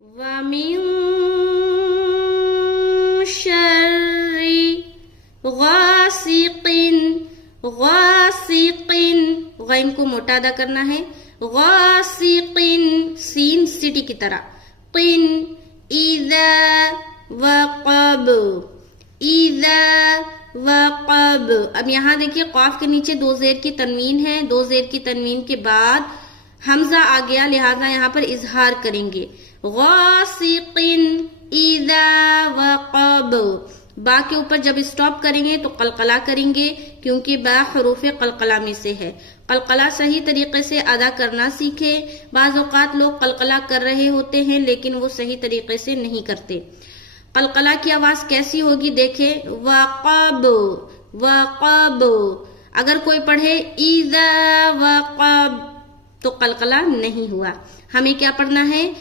وَمِن شَرِّ غَاسِقٍ غین کو موٹا ادا کرنا ہے. غاسق سین سٹی کی طرح. قن اذا وقب اب یہاں دیکھیے قاف کے نیچے دو زیر کی تنوین ہے. دو زیر کی تنوین کے بعد حمزہ آ گیا, لہذا یہاں پر اظہار کریں گے. غاسق اذا وقب. با کے اوپر جب اسٹاپ کریں گے تو قلقلہ کریں گے, کیونکہ با حروف قلقلہ میں سے ہے. قلقلہ صحیح طریقے سے ادا کرنا سیکھیں. بعض اوقات لوگ قلقلہ کر رہے ہوتے ہیں لیکن وہ صحیح طریقے سے نہیں کرتے. قلقلہ کی آواز کیسی ہوگی دیکھیں. وقب وقب. اگر کوئی پڑھے اذا وقب تو قلقلہ نہیں ہوا. ہمیں کیا پڑھنا ہے؟